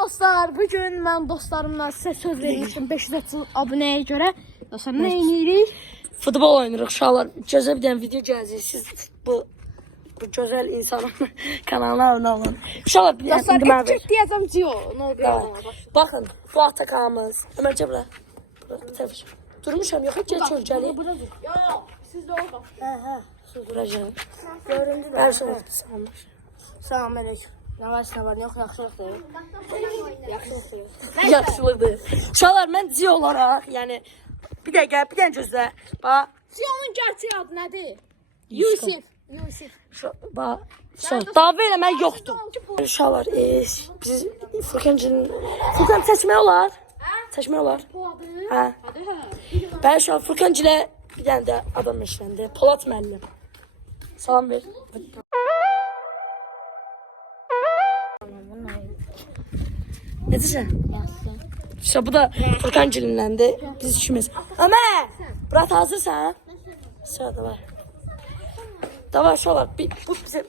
dostlar, bugün mən dostlarımla sizə söz vermişdim 530 abunəyə görə. Dostlar, nə edirik? Futbol oynayırıq uşaqlar. Gözəl bir dənə video gələcək. Siz bu gözəl insanın kanalına abunə olun. Uşaqlar bir dənə Dostlar, deməli. etkət deyəcəm Cio. Nə oldu? Baxın, bu atakamız. Ömər Cəblə. Bir tərəf. Durmuşam, yox, gəl çölcəli. Yox, siz də orada. Hə. Duracağam. Göründü də. Hər şey oldu. Salam əleykum. Nə var, yox, yaxşılıqdır. Yaxşılıqdır. Yaxşılıqdır. Uşaqlar, mən Cio olaraq, yəni bir dəqiqə, bir dənə gözlə. Bax. Cionun gerçək adı nədir? Yusif. Bax. Dava eləmək yoxdur. Uşaqlar, biz Furkan seçmək olar. Seçmək olar. Bu adı? Hə. Ben şu an Furkan ile bir tane de adam işlendi. Polat müəllim. Salam ver. Necəsən? Yaxşı. İşte bu da Furkan Cilin'lendi. Biz ikimiz. Ömer! Murat hazırsan? Sırada var. Davay şu var. Bu bizim...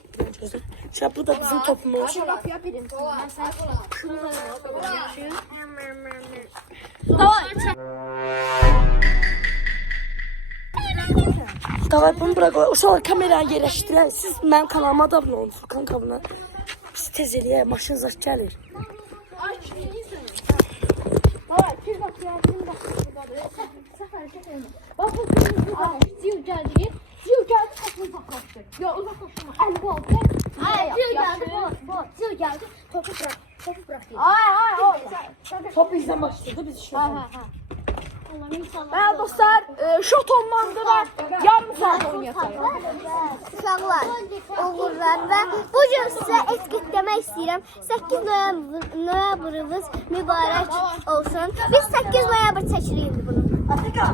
İşte bu da bizim topumuz. Bak birim. Davay bunu bırak. Uşaqlar kameraya yerləşdirək. Siz mənim kanalıma da abunə olun. Furkan kanalına. Biz tez eləyək. Maşın zat gəlir. Ziyo geldi kapını uzaklaştı. Ya uzaklaştırma. El bu aldı. Ziyo geldi. Topu bırak. Hayır. Top bizden başladı. Biz şu an. Ben dostlar şot olmandı var. Yarım saat oynayacağız. Uşaqlar, oğullar və bu gün sizə etiketləmək istəyirəm. 8 noyabrınız mübarək olsun. Biz 8 noyabr çəkirik indi bunu. Atakan,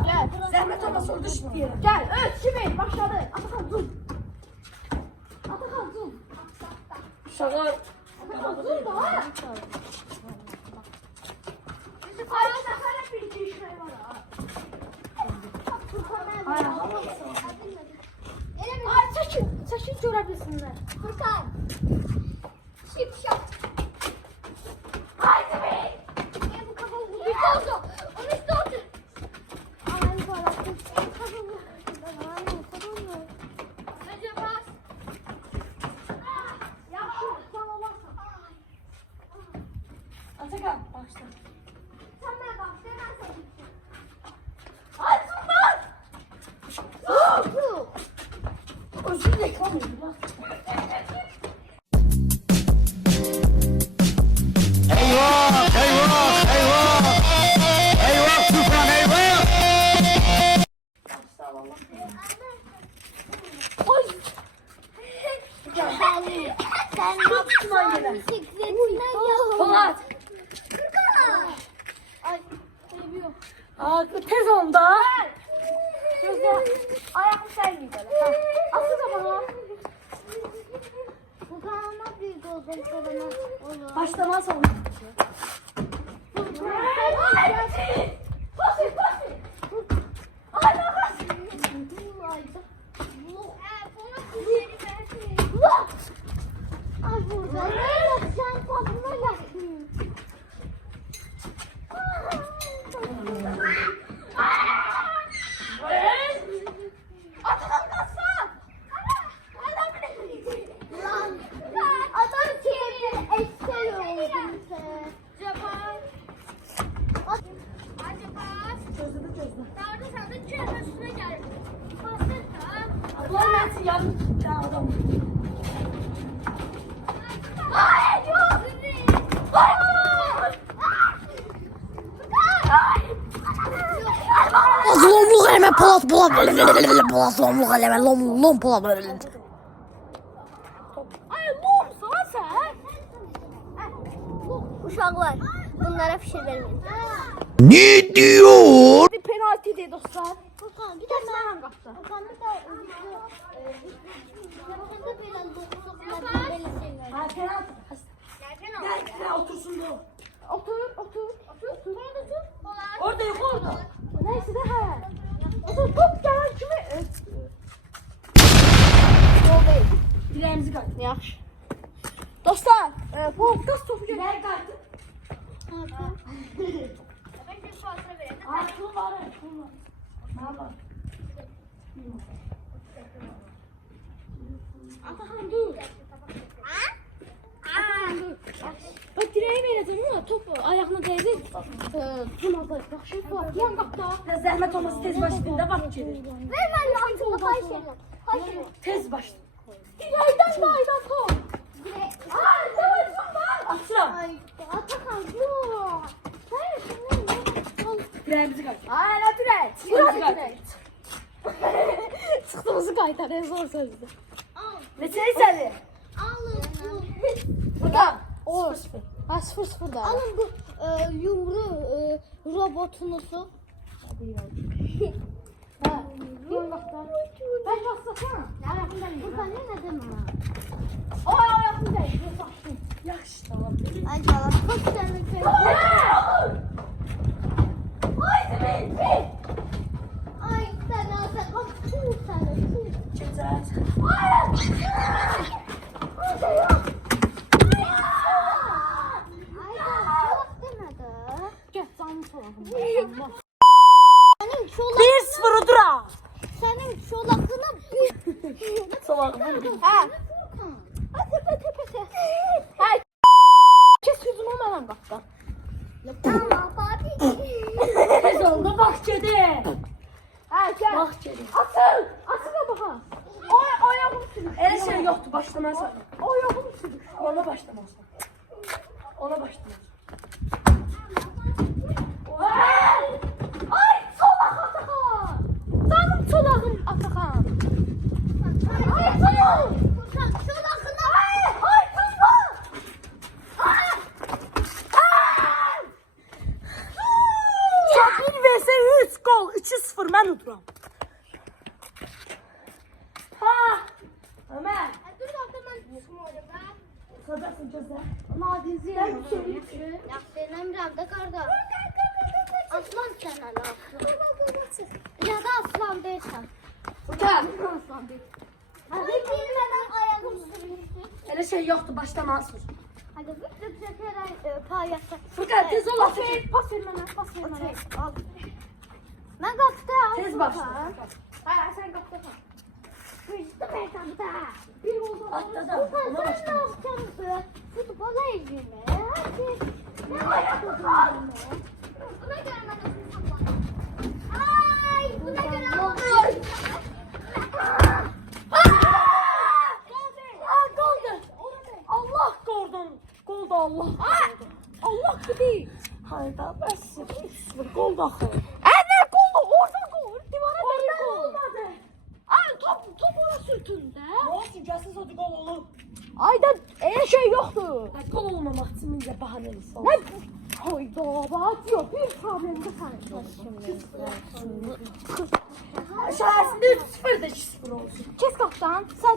zəhmət olmasa orada şübhəyəm. Gel 3 2 başladı. Atakan zoom. Uşaqlar. Çəkin görə bilsinlər. Furkan. Şipşak. Haydi be. Bu kafa bir oldu. Onu üstü otur. Aman bıraktım. Hadi bas. Atakan, başla. Sen bana bak. Sen sen. Ay, tutmaz. Özür yakalayın. Eyvah Tufan eyvah! Sen yapma. Polat. Ay, seviyor. Aa, tez onda. Ayağım sevmiyor. Asıl da bana. Bu kanalına büyük oldum. Olur. Başlamaz oldu. Ay burada. Sen kapına gelsin. Adam kendini eşkel oldum sen. Ulan ben yandım. Ya adam. Lomluk eleme Polat lomluk eleme lom Polat. Ay lom sana sen. Uşaqlar, bunlara fişir vermeyin. Ne diyor? Bir penaltı de dostlar. Furkan, bir Kes mənəm qapsa. Furkan'ın da yapıda belə dokuzluqla belə şeyler. Ha, penaltı. Gel, otursun bu. Otur. Orada yok orada. Neyse de hə. Otur top gələn kimi. Gol deyil. Biləğimizi qaç. Yaxşı. Dostlar, bu qaz topu gəlir. Biləği qaç. Baba. Atakan dur. Bak direği vereceğim ama top ayağına değdi. Tutmadı. Yaxşı var. Yan qapda. Ya zəhmət olmasa tez başlayın vaxt gedir. Ver ben de atayım. Hayır şeyler. Hayır şeyler. Tez başla. Dirəkdən daydan top. Ay, tamam var. Atıram. Ay Atakan dur. Hayır şeyler. Dirəyimizi qaç. Ay, nə dirək? Dirək. Dirək. Çıxdığımızı qaytar, zor sözdür. Neçəyi səni? Alın. Burada. O. Ha 0-0 da. Alın bu yumru robotunuzu. Ha. Yan qapda. Bəs baxsana. Bu sen ne dedin bana? Ay, ayağını değdi. Yaxşı, tamam. Ay canım çok güzel. Ay sen alsan kapı sen. Keçər. Ay salak demedi. Gəl, canım salağım. Senin çolak, 1-0 udura. senin çolakına bir... Salak bunu. Ha. Hadi tepe. Hey. Kes yüzümü mənəm qapda. Tamam Fatih. Tez oldu, vaxt gedir. Hə, gəl. Vaxt gedir. Atın. Atın da baxa. Ay, ayağım sürür. Elə şey yoxdur, başlamazsan. Ayağım sürür. Ona başlamazsan. Ona başlamazsan. Ay, solaq Atakan. Canım solağım Atakan. Ay çolak. Furkan çolakına. Ay, kızma. Sən 1 vs 3 gol, 2-0 mən uduram. Ha! Ömer. Dur bakalım ben şurada. Sadasın gözə. Nadizi. Yaxşı, eləmirəm də qardaş. Aslan sən hələ aslan. Ya da aslan deyilsən. Gəl. Aslan bir. Hadi bilmədən ayağım sürünsün. Elə şey yoxdur, başlamazsın. Hadi bir çəkərək paylaşaq. Furkan tez ol, Pas ver, pas ver mənə, pas ver mənə. Al. Mən qapdayam. Tez başla. Hə, sən qapda kal. Güclü meydanda. Bir oldu. Atladım, ona Sen ne başla. yapacaksın? Futbola ilgili. Hadi. Ne yapacaksın? Buna göre ben ay, buna göre olmuyor. Allah qordon. Qol da Allah. Allah gibi. Hayda, bəs 3-0 qol da axı. Ne goldu? Orada gol. Divara değil gol. Olmadı. Ay top ona sürtündü. Nə olsun, gəlsin o qol olur. Ayda şey yoktu. Ay, qol olmamaq üçün bizə bəhanə eləsin. Ne? Hayda bak yok. Bir problemde sen. Şəhərsində 3-0 da 2-0 olsun. Kes kaptan. Sen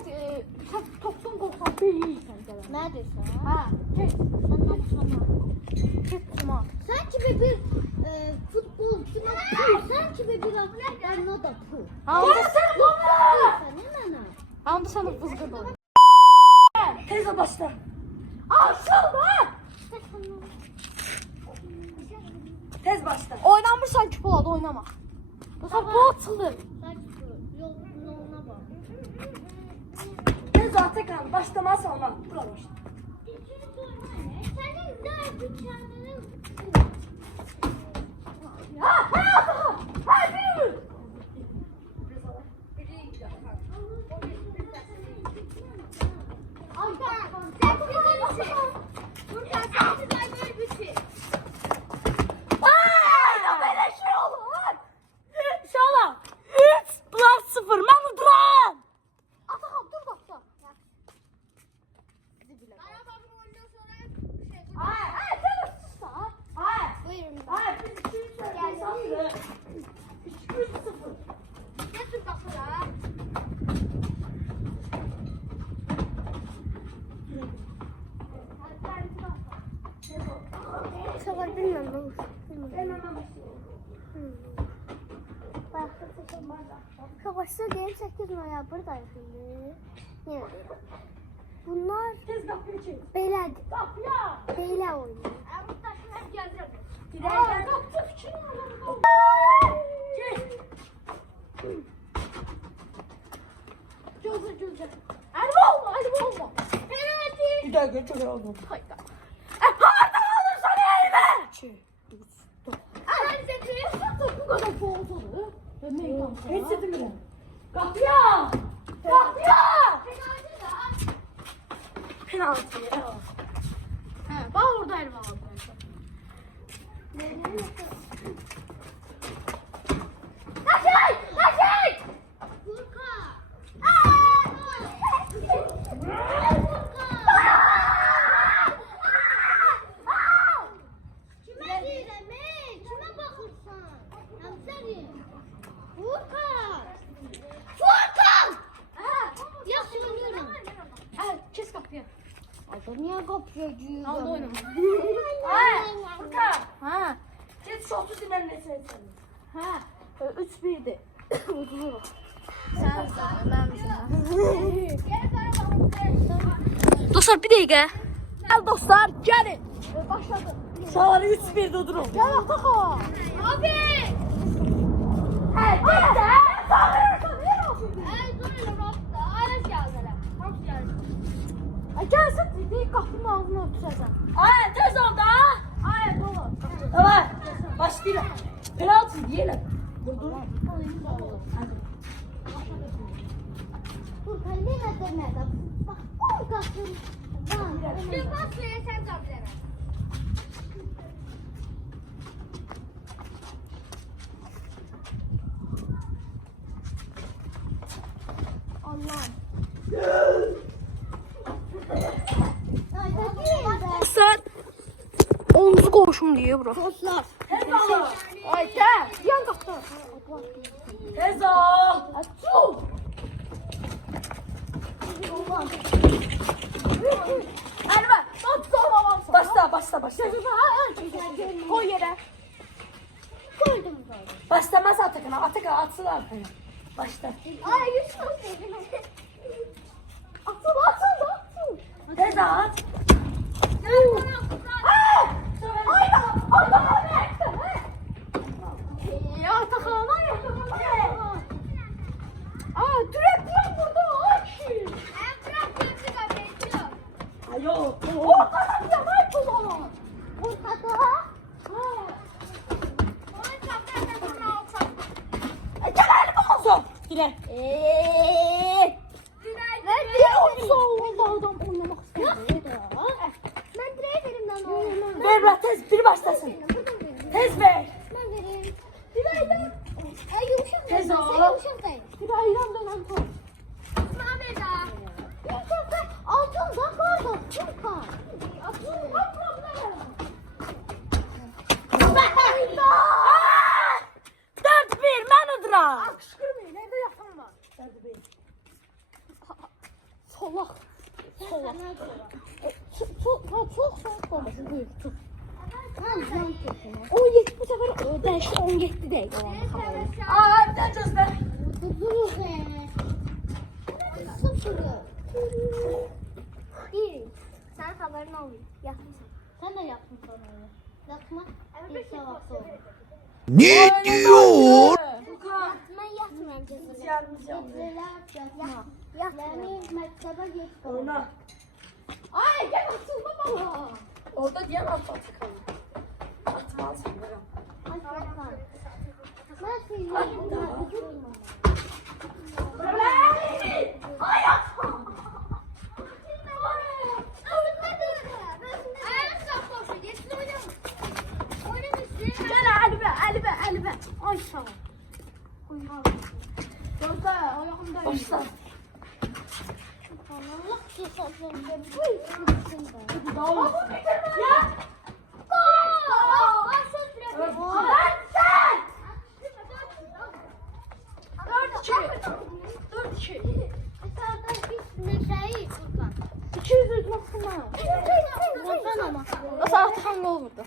toptan golsan değilsen. Ne diyorsun? Ha. Kes. Sen ne yapıyorsun? Kes tutma. Sen gibi bir futbolcuna pul, sen gibi bir atletlerine da pul. Ha, Sen sen ne lan? Anda sana bızgın olur. Tez ol, başla. Aşağıda. Tez başla. Oynanmışsan küpolada oynama. Yoksa bu atılır. Yoluna bak. Tez ol, Atakan, başlamazsan lan. Bura başla. Senin ne yapacağını İnşallah. 3+0 mən uduram. Atakan dur bak. Buyurun. Hayır, biz 2-3 3-0. Getir kapıya. Sabah bilmem. Kavaşta değil 8 noyabr'daydı. Ne? Bunlar Tez qapıyı çək. belə Qapıya. belə oynuyor. Gidelim. Kapı fikrini alalım. Geç. güzel oldu. Hayda. Hardan alırsan elime. 2, 3, 4. Ana bize diyor bu kadar boğuldu. Meydan. Hiç sedimle. Kapıya. Kapıya. Penaltı ya. He, bak orada elma aldı. Kaçın! Kaçın! Kime diyeceğim? Kime bakırsan? Hamserim. Furkan! Furkan! Yaxşı oynayıram. He, kes kapıyı. Adam niye kapıyor diyor? Aldı oynama. Furkan. Ha. Git şu 30 dinlen ne sen. Ha. 3-1'di. Uzun. Dostlar bir dakika. Gel dostlar gelin. Başladı. Uşaqları 3-1'də durun. Gel Atakan. Abi! Gelsin dedi kapının ağzına öpüşəcəm. Ay tez ol da. Ay dolu. Davay. Başlayalım. Penaltı diyelim. Dur. Furkan ne demedi? Bak Furkan'ın. Bir bak sen kapılara. Dostlar. Onuzu qoşum deyə bura. Dostlar. Tez ol. Ay gel. Yan qapda. Tez ol. Açıl. Əlbə. Başla. Başla. Koy yerə. Koydum böyle. Başlamaz Atakan. Atakan atsın arkaya. Başla. Ay Yusuf. Atıl. Tez at. Ya Atakan'a ya. Aa direkt burada. Ay. Ayo. Ortadan yamay kullanın. Gel elimi olsun. Dire. Adam oynamak istedi. Ben direğe verim lan oğlum. Ver bırak tez. Biri başlasın. Tez ver. Ben vereyim. Direğe. Ay yumuşak Tez değil. ol. Sen yumuşak değil. Diraydan dönen top. Mehmet ağa. Yumuşak değil. Altın bak orada. Furkan. Atıl bak problem. 4-1 mən uduram. Kışkırmayın evde yatan var. 4-1. Solak. Çok soğuk olmasın. Buyur tut. 17 bu sefer değişti 17 değil. Aa bir tane göster. Sen haberin oluyor. Yapmışsın. Sen de yaptın sonra onu. Yapma. Bir sabah sonra. Ne diyor? Furkan. Ben yatmayacağım. Yanmayacağım. Yatma. Yani mektebe geç. Oyna. Ay gel atılma bana. Orada diyen at Atakan. Atmazsın. Gel Elbe. Ay sağ ol. Orada ayağımda. Başla. Nasıl Atakan gol vurdu?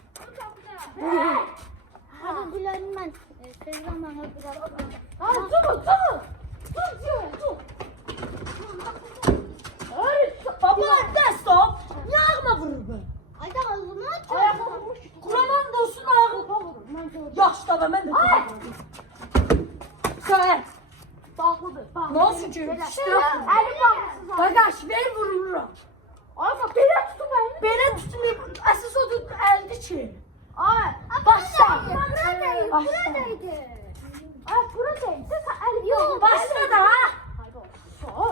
Hadi Gülen'in ben. Instagram'a biraz. Tut. Baba de stop. Niye ağına vurur bu? Ayda ağzını aç. Ayağına vurmuş. Kur'an'ın dostun ayağı. Yaxşı da ben de tutayım. Sen. Bağlıdır. Ne olsun ki? İşte. Eli bağlısız. Qaqaş ver vururam. Ay bak belə tutun beni. belə tutmayıb, əsas odur əldi ki. Ay, başla. Buradaydı. Ay buradayım. Sen elini Yok, Başla da. Haydi o.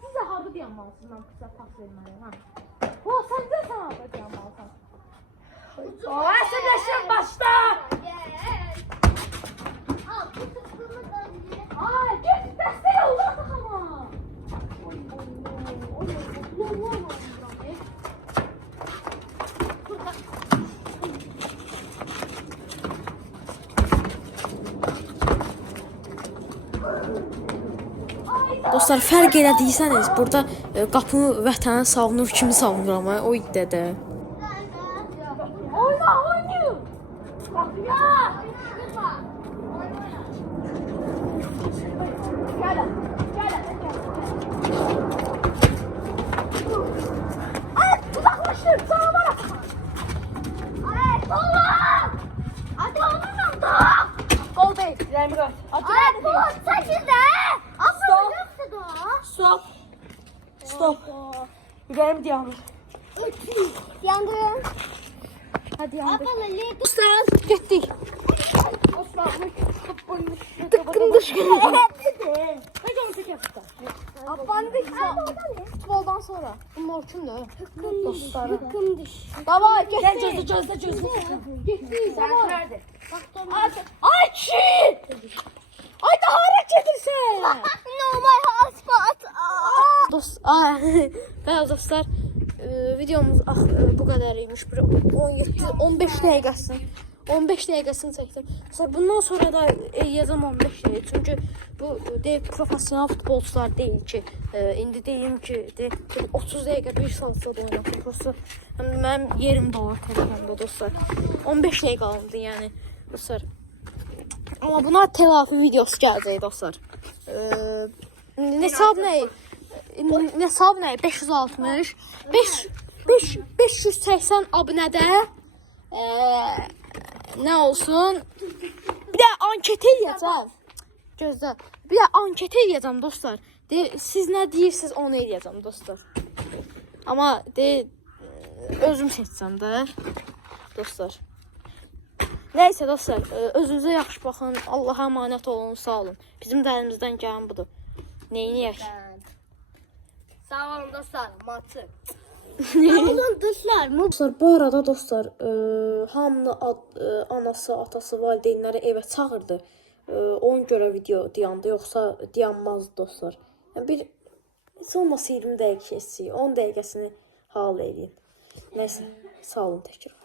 Siz de harbi diyanmalısın. Ben kısa pas verməliyim. Ha. O sen de sen harbi diyanmalısın. O əsəbləşən başla. Al, bu tıkkımı döndü. Ay git dəstək oldu artıq ama. Dostlar, fərq elədiysəniz, burada qapını vətənə savunur kimi savunur ama o iddiədə. Oyna oynuyor. Kapıya. Gel. Ay uzaklaştır. Sana bana. Ay sola. Hadi oğlum da. Gol değil. Rəmqat. Ay, bu saçında. Ama yoksa da. Stop. Stop. Ürəyim dayanır. Yandım. Hadi yandı. Dostlar, getdik. Tıkkın düşkün. Hadi onu çek yapıştır. Abandık. Futboldan sonra. Bunlar kimdir? Dostları. Tıkkım düş. Davay Gel getdik. gözlə. Getdik. Sən Davay. nerede? Ay çiğ. Ay daha hareket edirsən. No, my hotspot. Bəli dostlar, videomuz bu qədəriymiş. 15 dəqiqəsini 15 dəqiqəsini çəkdim. Sonra bundan sonra da eləyəcəm 15 dəqiqə. Çünki bu professional futbolçular deyil ki, indi deyim ki, 30 dəqiqə bir sansız oynatım. Prosta mənim yerim dolar telefonda dostlar. 15 dəqiqə alındı yəni dostlar. Amma buna telafi videosu gələcək dostlar. Hesab nə? Hesab nə? 560 580 abunədə nə olsun? Bir də anket eləyəcəm. Gözlə. Bir də anket eləyəcəm dostlar. Siz nə deyirsiniz onu eləyəcəm dostlar. Amma özüm seçsəm də dostlar. Nəysə dostlar, özünüzə yaxşı baxın. Allaha əmanət olun, sağ olun. Bizim də əlimizdən gələn budur. Neyniyək? Sağ olun dostlar. Matı. Dostlar, bu arada dostlar, hamını anası, atası, valideynləri evə çağırdı. Ona görə video dayandı, yoxsa dayanmazdı dostlar. Yəni bir heç olmasa 20 dəqiqə keçsin, 10 dəqiqəsini hal eləyin. Nəysə, sağ olun təkrar.